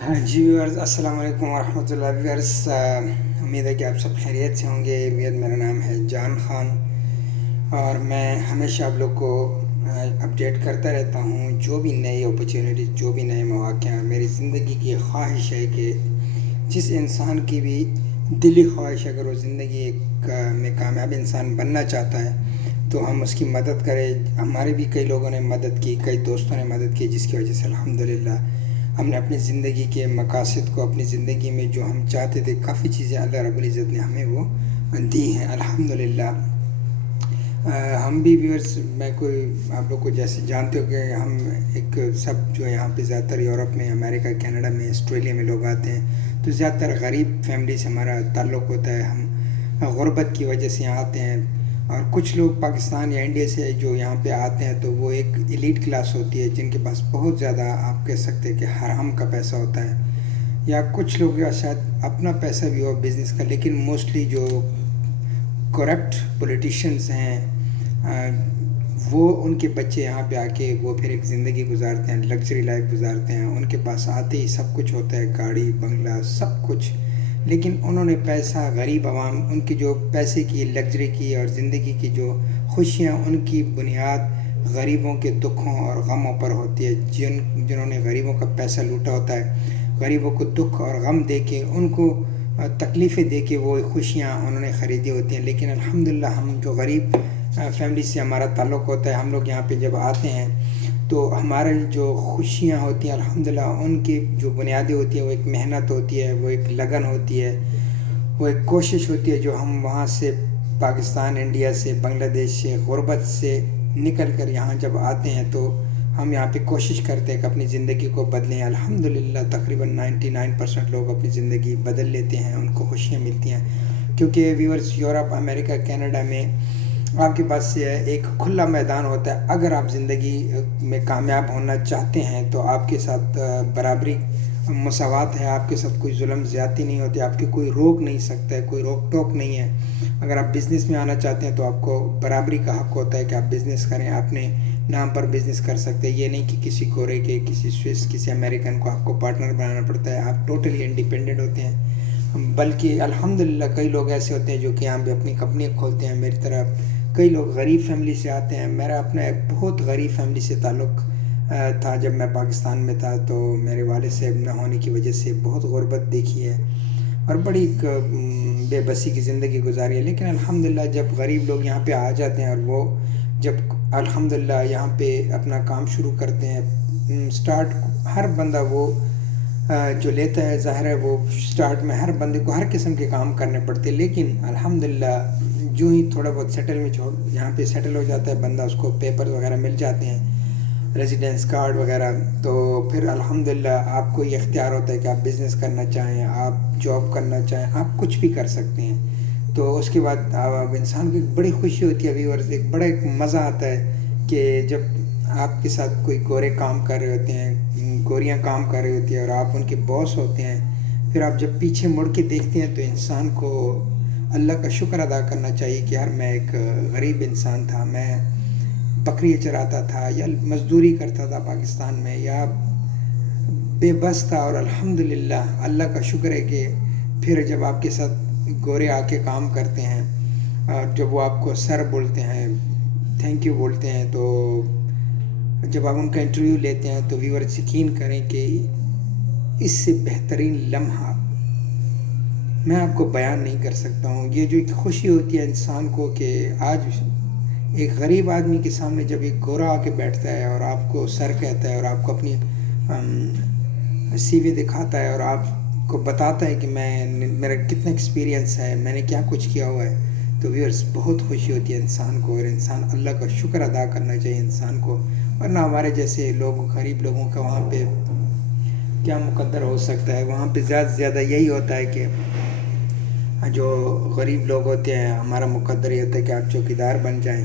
ہاں جی ویورز، السلام علیکم ورحمۃ اللہ ویورز، امید ہے کہ آپ سب خیریت سے ہوں گے۔ ویور میرا نام ہے جان خان اور میں ہمیشہ آپ لوگ کو اپڈیٹ کرتا رہتا ہوں۔ جو بھی نئی اپرچونیٹیز، جو بھی نئے مواقع، میری زندگی کی خواہش ہے کہ جس انسان کی بھی دلی خواہش اگر وہ زندگی میں کامیاب انسان بننا چاہتا ہے تو ہم اس کی مدد کریں۔ ہمارے بھی کئی لوگوں نے مدد کی، کئی دوستوں نے مدد کی، جس کی وجہ سے الحمدللہ ہم نے اپنی زندگی کے مقاصد کو، اپنی زندگی میں جو ہم چاہتے تھے، کافی چیزیں اللہ رب العزت نے ہمیں وہ دی ہیں الحمدللہ۔ ہم بھی ویورز، میں کوئی آپ لوگ کو جیسے جانتے ہو کہ ہم ایک سب جو یہاں پہ زیادہ تر یورپ میں، امریکہ، کینیڈا میں، آسٹریلیا میں لوگ آتے ہیں تو زیادہ تر غریب فیملی سے ہمارا تعلق ہوتا ہے۔ ہم غربت کی وجہ سے یہاں آتے ہیں، اور کچھ لوگ پاکستان یا انڈیا سے جو یہاں پہ آتے ہیں تو وہ ایک ایلیٹ کلاس ہوتی ہے جن کے پاس بہت زیادہ آپ کہہ سکتے ہیں کہ حرام کا پیسہ ہوتا ہے، یا کچھ لوگ یا شاید اپنا پیسہ بھی ہو بزنس کا، لیکن موسٹلی جو کرپٹ پولیٹیشینز ہیں وہ ان کے بچے یہاں پہ آ کے وہ پھر ایک زندگی گزارتے ہیں، لگژری لائف گزارتے ہیں۔ ان کے پاس آتے ہی سب کچھ ہوتا ہے، گاڑی، بنگلہ، سب کچھ، لیکن انہوں نے پیسہ، غریب عوام، ان کی جو پیسے کی، لگژری کی اور زندگی کی جو خوشیاں، ان کی بنیاد غریبوں کے دکھوں اور غموں پر ہوتی ہے۔ جنہوں نے غریبوں کا پیسہ لوٹا ہوتا ہے، غریبوں کو دکھ اور غم دے کے، ان کو تکلیفیں دے کے وہ خوشیاں انہوں نے خریدی ہوتی ہیں۔ لیکن الحمدللہ ہم جو غریب فیملی سے ہمارا تعلق ہوتا ہے، ہم لوگ یہاں پہ جب آتے ہیں تو ہمارے جو خوشیاں ہوتی ہیں الحمدللہ ان کی جو بنیادیں ہوتی ہیں وہ ایک محنت ہوتی ہے، وہ ایک لگن ہوتی ہے، وہ ایک کوشش ہوتی ہے جو ہم وہاں سے پاکستان، انڈیا سے، بنگلہ دیش سے، غربت سے نکل کر یہاں جب آتے ہیں تو ہم یہاں پہ کوشش کرتے ہیں کہ اپنی زندگی کو بدلیں۔ الحمدللہ تقریباً 99% لوگ اپنی زندگی بدل لیتے ہیں، ان کو خوشیاں ملتی ہیں، کیونکہ ویورز یورپ، امریکہ، کینیڈا میں آپ کے پاس ایک کھلا میدان ہوتا ہے۔ اگر آپ زندگی میں کامیاب ہونا چاہتے ہیں تو آپ کے ساتھ برابری، مساوات ہے، آپ کے ساتھ کوئی ظلم زیادتی نہیں ہوتی، آپ کے کوئی روک نہیں سکتا ہے، کوئی روک ٹوک نہیں ہے۔ اگر آپ بزنس میں آنا چاہتے ہیں تو آپ کو برابری کا حق ہوتا ہے کہ آپ بزنس کریں، اپنے نام پر بزنس کر سکتے ہیں۔ یہ نہیں کہ کسی گورے کے، کسی سوئس، کسی امریکن کو آپ کو پارٹنر بنانا پڑتا ہے۔ آپ ٹوٹلی انڈیپینڈنٹ ہوتے ہیں، بلکہ الحمدللہ کئی لوگ ایسے ہوتے ہیں جو کہ یہاں پہ اپنی کمپنی کھولتے ہیں۔ میری طرح کئی لوگ غریب فیملی سے آتے ہیں۔ میرا اپنا ایک بہت غریب فیملی سے تعلق تھا۔ جب میں پاکستان میں تھا تو میرے والد صاحب نہ ہونے کی وجہ سے بہت غربت دیکھی ہے اور بڑی بے بسی کی زندگی گزاری ہے۔ لیکن الحمدللہ جب غریب لوگ یہاں پہ آ جاتے ہیں اور وہ جب الحمدللہ یہاں پہ اپنا کام شروع کرتے ہیں، سٹارٹ ہر بندہ وہ جو لیتا ہے، ظاہر ہے وہ سٹارٹ میں ہر بندے کو ہر قسم کے کام کرنے پڑتے ہیں، لیکن الحمدللہ جو ہی تھوڑا بہت سیٹل میں یہاں پہ سیٹل ہو جاتا ہے بندہ، اس کو پیپر وغیرہ مل جاتے ہیں، ریزیڈنس کارڈ وغیرہ، تو پھر الحمدللہ آپ کو یہ اختیار ہوتا ہے کہ آپ بزنس کرنا چاہیں، آپ جاب کرنا چاہیں، آپ کچھ بھی کر سکتے ہیں۔ تو اس کے بعد اب انسان کو ایک بڑی خوشی ہوتی ہے، ویورز، ایک بڑا ایک مزہ آتا ہے کہ جب آپ کے ساتھ کوئی گورے کام کر رہے ہوتے ہیں، گوریاں کام کر رہی ہوتی ہیں اور آپ ان کے باس ہوتے ہیں، پھر آپ جب پیچھے مڑ کے دیکھتے ہیں تو انسان کو اللہ کا شکر ادا کرنا چاہیے کہ یار میں ایک غریب انسان تھا، میں بکری چراتا تھا یا مزدوری کرتا تھا پاکستان میں، یا بے بس تھا، اور الحمدللہ اللہ کا شکر ہے کہ پھر جب آپ کے ساتھ گورے آ کے کام کرتے ہیں اور جب وہ آپ کو سر بولتے ہیں، تھینک یو بولتے ہیں، تو جب آپ ان کا انٹرویو لیتے ہیں تو ویور یقین کریں کہ اس سے بہترین لمحہ میں آپ کو بیان نہیں کر سکتا ہوں۔ یہ جو ایک خوشی ہوتی ہے انسان کو کہ آج ایک غریب آدمی کے سامنے جب ایک گورا آ کے بیٹھتا ہے اور آپ کو سر کہتا ہے اور آپ کو اپنی سی وی دکھاتا ہے اور آپ کو بتاتا ہے کہ میرا کتنا ایکسپیرینس ہے، میں نے کیا کچھ کیا ہوا ہے، تو ویورز بہت خوشی ہوتی ہے انسان کو، اور انسان اللہ کا شکر ادا کرنا چاہیے انسان کو، ورنہ ہمارے جیسے لوگ، غریب لوگوں کا وہاں پہ کیا مقدر ہو سکتا ہے۔ وہاں پہ زیادہ سے زیادہ یہی ہوتا ہے کہ جو غریب لوگ ہوتے ہیں، ہمارا مقدر یہ ہوتا ہے کہ آپ چوکیدار بن جائیں،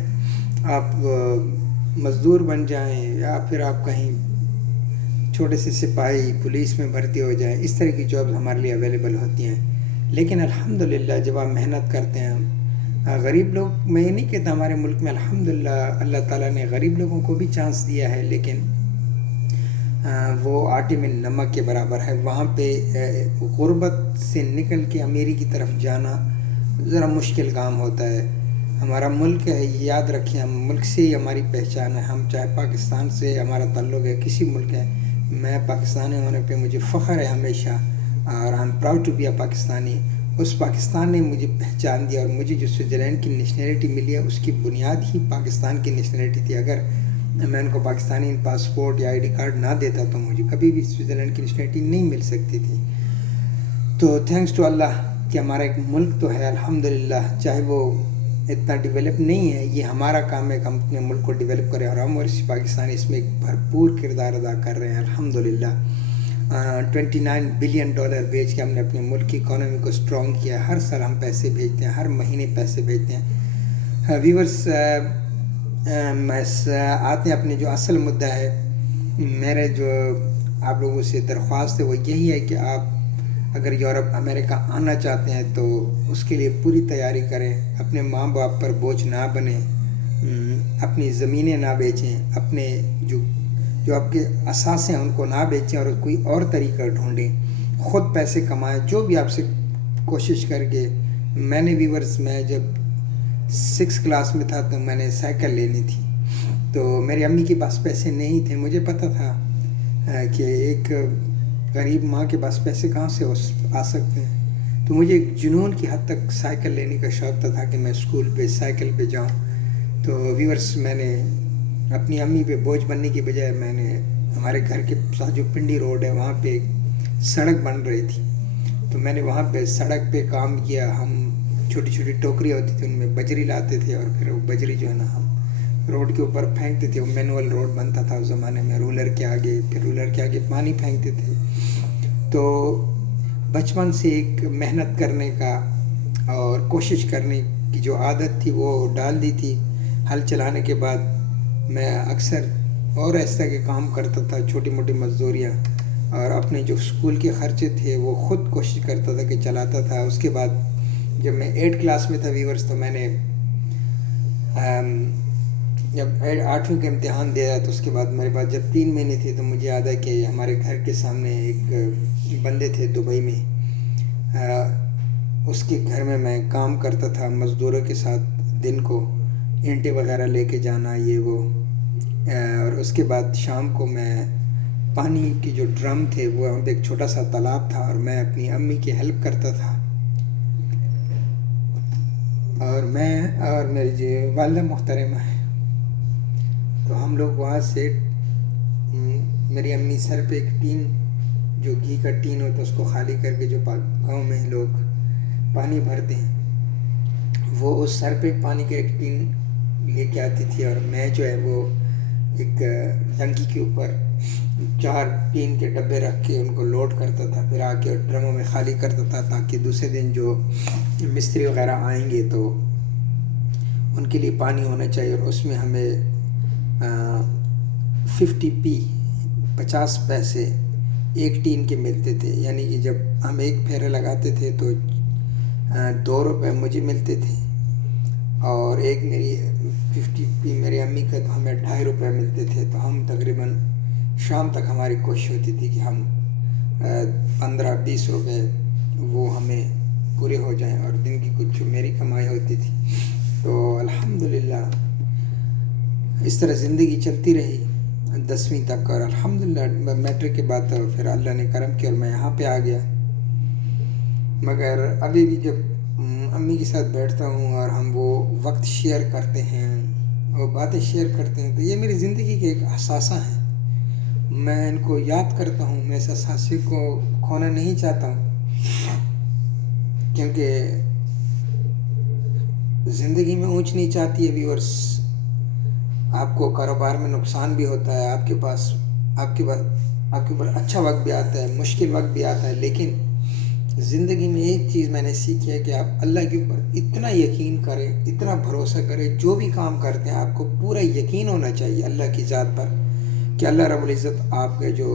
آپ مزدور بن جائیں، یا پھر آپ کہیں چھوٹے سے سپاہی، پولیس میں بھرتی ہو جائیں۔ اس طرح کی جابز ہمارے لیے اویلیبل ہوتی ہیں، لیکن الحمدللہ جب آپ محنت کرتے ہیں، غریب لوگ، میں یہ نہیں کہتا ہمارے ملک میں الحمدللہ اللہ تعالیٰ نے غریب لوگوں کو بھی چانس دیا ہے، لیکن وہ آٹے میں نمک کے برابر ہے. وہاں پہ غربت سے نکل کے امیری کی طرف جانا ذرا مشکل کام ہوتا ہے. ہمارا ملک ہے، یاد رکھیں، ہم ملک سے ہی ہماری پہچان ہے. ہم چاہے پاکستان سے ہمارا تعلق ہے، کسی ملک ہے، میں پاکستانی ہونے پہ مجھے فخر ہے ہمیشہ، اور I am proud to be a Pakistani. اس پاکستان نے مجھے پہچان دیا، اور مجھے جو سوئٹزرلینڈ کی نیشنلٹی ملی ہے اس کی بنیاد ہی پاکستان کی نیشنلٹی تھی. اگر میں ان کو پاکستانی پاسپورٹ یا آئی ڈی کارڈ نہ دیتا تو مجھے کبھی بھی سوئٹزرلینڈ کی نیشنلٹی نہیں مل سکتی تھی. تو تھینکس ٹو اللہ کہ ہمارا ایک ملک تو ہے الحمدللہ، چاہے وہ اتنا ڈیولپ نہیں ہے. یہ ہمارا کام ہے کہ ہم اپنے ملک کو ڈیولپ کریں، اور ہم اور پاکستانی اس میں ایک بھرپور کردار ادا کر رہے ہیں الحمدللہ. $29 بلین بیچ کے ہم نے اپنے ملک کی اکانومی کو اسٹرانگ کیا. ہر سال ہم پیسے بھیجتے ہیں، ہر مہینے پیسے بھیجتے ہیں. ویورس آتے ہیں اپنے جو اصل مدعا ہے. میرے جو آپ لوگوں سے درخواست ہے وہ یہی ہے کہ آپ اگر یورپ امریکہ آنا چاہتے ہیں تو اس کے لیے پوری تیاری کریں. اپنے ماں باپ پر بوجھ نہ بنیں، اپنی زمینیں نہ بیچیں، اپنے جو آپ کے اثاثے ہیں ان کو نہ بیچیں، اور کوئی اور طریقہ ڈھونڈیں. خود پیسے کمائیں، جو بھی آپ سے کوشش کر کے. میں نے ویورس میں جب 6 کلاس میں تھا تو میں نے سائیکل لینی تھی، تو میری امی کے پاس پیسے نہیں تھے. مجھے پتہ تھا کہ ایک غریب ماں کے پاس پیسے کہاں سے آ سکتے ہیں. تو مجھے ایک جنون کی حد تک سائیکل لینے کا شوق تھا کہ میں اسکول پہ سائیکل پہ جاؤں. تو ویورس میں نے اپنی امی پہ بوجھ بننے کی بجائے میں نے ہمارے گھر کے ساتھ جو پنڈی روڈ ہے وہاں پہ ایک سڑک بن رہی تھی، تو میں نے وہاں پہ سڑک پہ کام کیا. ہم چھوٹی چھوٹی ٹوکریاں ہوتی تھی، ان میں بجری لاتے تھے، اور پھر وہ بجری جو ہے نا ہم روڈ کے اوپر پھینکتے تھے. وہ مینول روڈ بنتا تھا اس زمانے میں، رولر کے آگے، پھر رولر کے آگے پانی پھینکتے تھے. تو بچپن سے ایک محنت کرنے کا اور کوشش کرنے کی جو عادت تھی وہ ڈال دی تھی. ہل چلانے کے بعد میں اکثر اور ایسا کے کام کرتا تھا، چھوٹی موٹی مزدوریاں، اور اپنے جو اسکول کے خرچے تھے وہ خود کوشش کرتا تھا کہ چلاتا تھا. اس کے بعد جب میں 8 کلاس میں تھا ویورس، تو میں نے جب 8ویں کا امتحان دیا تو اس کے بعد میرے پاس جب 3 مہینے تھے تو مجھے یاد ہے کہ ہمارے گھر کے سامنے ایک بندے تھے دبئی میں، اس کے گھر میں کام کرتا تھا مزدوروں کے ساتھ. دن کو اینٹیں وغیرہ لے کے جانا، یہ وہ، اور اس کے بعد شام کو میں پانی کی جو ڈرم تھے وہ وہاں پہ ایک چھوٹا سا تالاب تھا، اور میں اپنی امی کی ہیلپ کرتا تھا. اور میں اور میری جو والدہ محترمہ ہے، تو ہم لوگ وہاں سے میری امی سر پہ ایک ٹین، جو گھی کا ٹین ہوتا ہے اس کو خالی کر کے جو گاؤں میں لوگ پانی بھرتے ہیں، وہ اس سر پہ پانی کا ایک ٹین لے کے آتی تھی. اور میں جو ہے وہ ایک ڈنکی کے اوپر 4 ٹین کے ڈبے رکھ کے ان کو لوڈ کرتا تھا، پھر آ کے ڈرموں میں خالی کرتا تھا تاکہ دوسرے دن جو مستری وغیرہ آئیں گے تو ان کے لیے پانی ہونا چاہیے. اور اس میں ہمیں 50 پیسے ایک ٹین کے ملتے تھے. یعنی کہ جب ہم ایک پھیرا لگاتے تھے تو 2 روپے مجھے ملتے تھے، اور ایک میری 50p میری امی کا تو ہمیں 2.5 روپے ملتے تھے. تو ہم تقریباً شام تک ہماری کوشش ہوتی تھی کہ ہم 15-20 روپے وہ ہمیں پورے ہو جائیں، اور دن کی کچھ میری کمائی ہوتی تھی. تو الحمدللہ اس طرح زندگی چلتی رہی 10ویں تک، اور الحمدللہ میٹرک کے بعد پھر اللہ نے کرم کیا اور میں یہاں پہ آ گیا. مگر ابھی بھی جب امی کے ساتھ بیٹھتا ہوں اور ہم وہ وقت شیئر کرتے ہیں اور باتیں شیئر کرتے ہیں، تو یہ میری زندگی کے ایک اثاثہ ہیں. میں ان کو یاد کرتا ہوں، میں اس اثاثے کو کھونا نہیں چاہتا ہوں، کیونکہ زندگی میں اونچ نیچ آتی ہے ویورس. آپ کو کاروبار میں نقصان بھی ہوتا ہے، آپ کے اوپر اچھا وقت بھی آتا ہے، مشکل وقت بھی آتا ہے. لیکن زندگی میں ایک چیز میں نے سیکھی ہے کہ آپ اللہ کے اوپر اتنا یقین کریں، اتنا بھروسہ کریں. جو بھی کام کرتے ہیں آپ کو پورا یقین ہونا چاہیے اللہ کی ذات پر کہ اللہ رب العزت آپ کا جو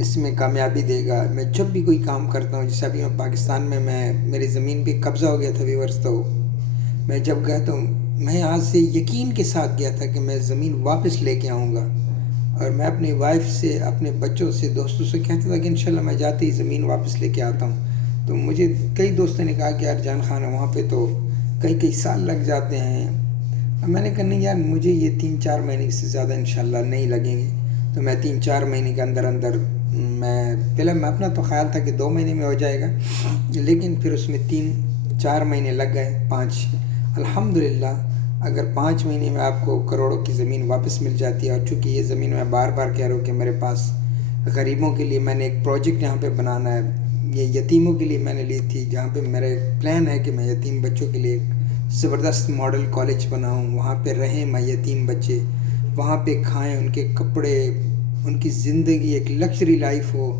اس میں کامیابی دے گا. میں جب بھی کوئی کام کرتا ہوں، جیسے ابھی پاکستان میں میری زمین پہ قبضہ ہو گیا تھا ویورس، تو میں جب گیا تو میں آج سے یقین کے ساتھ گیا تھا کہ میں زمین واپس لے کے آؤں گا. اور میں اپنی وائف سے، اپنے بچوں سے، دوستوں سے کہتا تھا کہ انشاءاللہ میں جاتے ہی زمین واپس لے کے آتا ہوں. تو مجھے کئی دوستوں نے کہا کہ یار جان خان وہاں پہ تو کئی سال لگ جاتے ہیں. اور میں نے کہا نہیں یار، مجھے یہ 3-4 مہینے سے زیادہ انشاءاللہ نہیں لگیں گے. تو میں 3-4 مہینے کے اندر پہلے میں اپنا تو خیال تھا کہ 2 مہینے میں ہو جائے گا، لیکن پھر اس میں 3-4 مہینے لگ گئے، 5. الحمدللہ اگر 5 مہینے میں آپ کو کروڑوں کی زمین واپس مل جاتی ہے. اور چونکہ یہ زمین میں بار بار کہہ رہا ہوں کہ میرے پاس غریبوں کے لیے میں نے ایک پروجیکٹ یہاں پہ بنانا ہے. یہ یتیموں کے لیے میں نے لی تھی، جہاں پہ میرا ایک پلان ہے کہ میں یتیم بچوں کے لیے ایک زبردست ماڈل کالج بناؤں. وہاں پہ رہیں میں یتیم بچے، وہاں پہ کھائیں، ان کے کپڑے، ان کی زندگی ایک لگژری لائف ہو،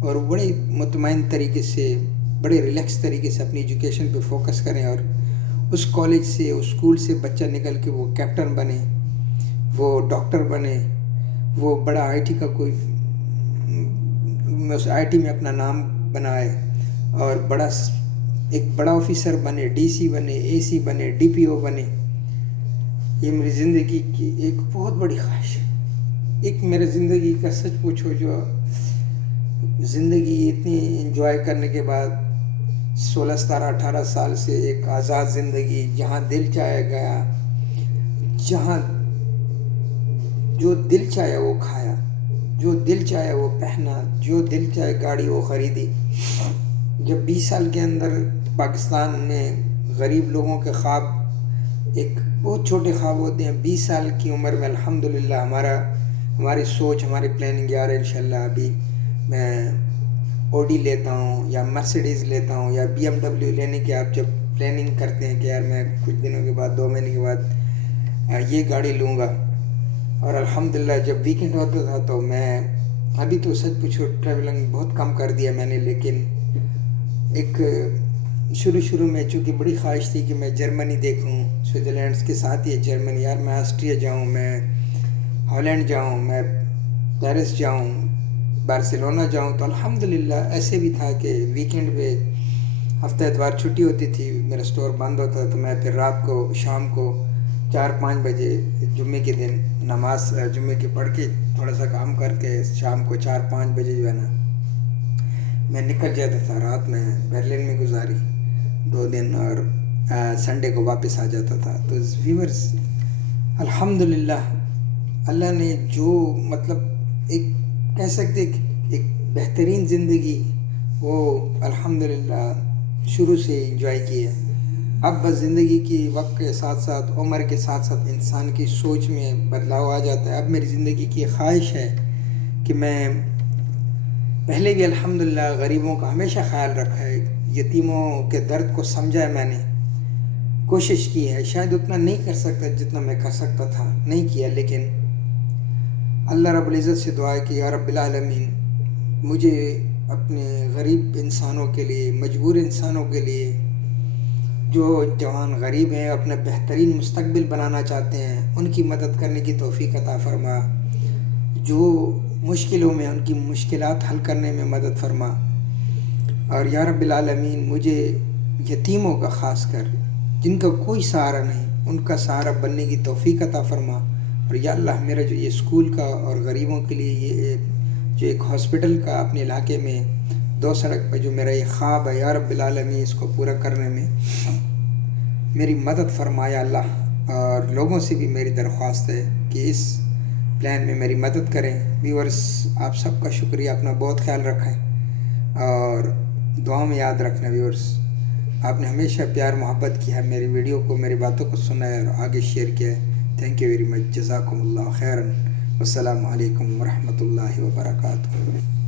اور بڑے مطمئن طریقے سے، بڑے ریلیکس طریقے سے اپنی ایجوکیشن پہ فوکس کریں. اور اس کالج سے، اس اسکول سے بچہ نکل کے وہ کیپٹن بنے، وہ ڈاکٹر بنے، وہ بڑا آئی ٹی کا کوئی اس آئی ٹی میں اپنا نام بنائے، اور ایک بڑا آفیسر بنے، ڈی سی بنے، اے سی بنے، ڈی پی او بنے. یہ میری زندگی کی ایک بہت بڑی خواہش ہے. ایک میرے زندگی کا سچ پوچھو، جو زندگی اتنی انجوائے کرنے کے بعد 16, 17, 18 سال سے ایک آزاد زندگی، جہاں دل چاہے گیا، جہاں جو دل چاہے وہ کھایا، جو دل چاہے وہ پہنا، جو دل چاہے گاڑی وہ خریدی. جب 20 سال کے اندر پاکستان میں غریب لوگوں کے خواب ایک بہت چھوٹے خواب ہوتے ہیں، 20 سال کی عمر میں الحمدللہ ہماری سوچ، ہماری پلاننگ یار انشاءاللہ ابھی میں اوڈی لیتا ہوں یا مرسیڈیز لیتا ہوں یا BMW لینے کی. آپ جب پلاننگ کرتے ہیں کہ یار میں کچھ دنوں کے بعد، 2 مہینے کے بعد یہ گاڑی لوں گا. اور الحمدللہ جب ویکنڈ ہوتا تھا تو میں ابھی تو سچ پوچھو ٹریولنگ بہت کم کر دیا میں نے، لیکن ایک شروع میں چونکہ بڑی خواہش تھی کہ میں جرمنی دیکھوں، سوئٹزرلینڈ کے ساتھ ہی جرمنی، یار میں آسٹریا جاؤں، میں ہالینڈ جاؤں، میں پیرس جاؤں، بارسلونا جاؤں. تو الحمدللہ ایسے بھی تھا کہ ویکنڈ پہ ہفتہ اتوار چھٹی ہوتی تھی، میرا سٹور بند ہوتا تو میں پھر رات کو، شام کو 4-5 بجے جمعے کے دن نماز جمعے کی پڑھ کے تھوڑا سا کام کر کے شام کو 4-5 بجے جو ہے نا میں نکل جاتا تھا. رات میں برلن میں گزاری 2 دن، اور سنڈے کو واپس آ جاتا تھا. تو ویورز الحمدللہ اللہ نے جو مطلب ایک کہہ سکتے کہ ایک بہترین زندگی وہ الحمدللہ شروع سے انجوائے کی ہے. اب بس زندگی کی وقت کے ساتھ ساتھ، عمر کے ساتھ ساتھ انسان کی سوچ میں بدلاؤ آ جاتا ہے. اب میری زندگی کی خواہش ہے کہ میں پہلے بھی الحمدللہ غریبوں کا ہمیشہ خیال رکھا ہے، یتیموں کے درد کو سمجھا ہے، میں نے کوشش کی ہے. شاید اتنا نہیں کر سکتا جتنا میں کر سکتا تھا، نہیں کیا، لیکن اللہ رب العزت سے دعا ہے کہ یا رب العالمین مجھے اپنے غریب انسانوں کے لیے، مجبور انسانوں کے لیے، جو جوان غریب ہیں، اپنا بہترین مستقبل بنانا چاہتے ہیں، ان کی مدد کرنے کی توفیق عطا فرما. جو مشکلوں میں، ان کی مشکلات حل کرنے میں مدد فرما. اور یا رب العالمین مجھے یتیموں کا، خاص کر جن کا کوئی سہارا نہیں، ان کا سہارا بننے کی توفیق عطا فرما. اور یا اللہ میرا جو یہ اسکول کا اور غریبوں کے لیے یہ جو ایک ہاسپٹل کا اپنے علاقے میں 2 سڑک پہ جو میرا یہ خواب ہے، یا رب العالمین اس کو پورا کرنے میں میری مدد فرمایا اللہ. اور لوگوں سے بھی میری درخواست ہے کہ اس پلان میں میری مدد کریں. ویورز آپ سب کا شکریہ، اپنا بہت خیال رکھیں اور دعا میں یاد رکھنا. ویورز آپ نے ہمیشہ پیار محبت کیا ہے، میری ویڈیو کو، میری باتوں کو سنا ہے اور آگے شیئر کیا ہے. Thank you very much. جزاکم اللہ خیرا. والسلام علیکم ورحمۃ اللہ وبرکاتہ.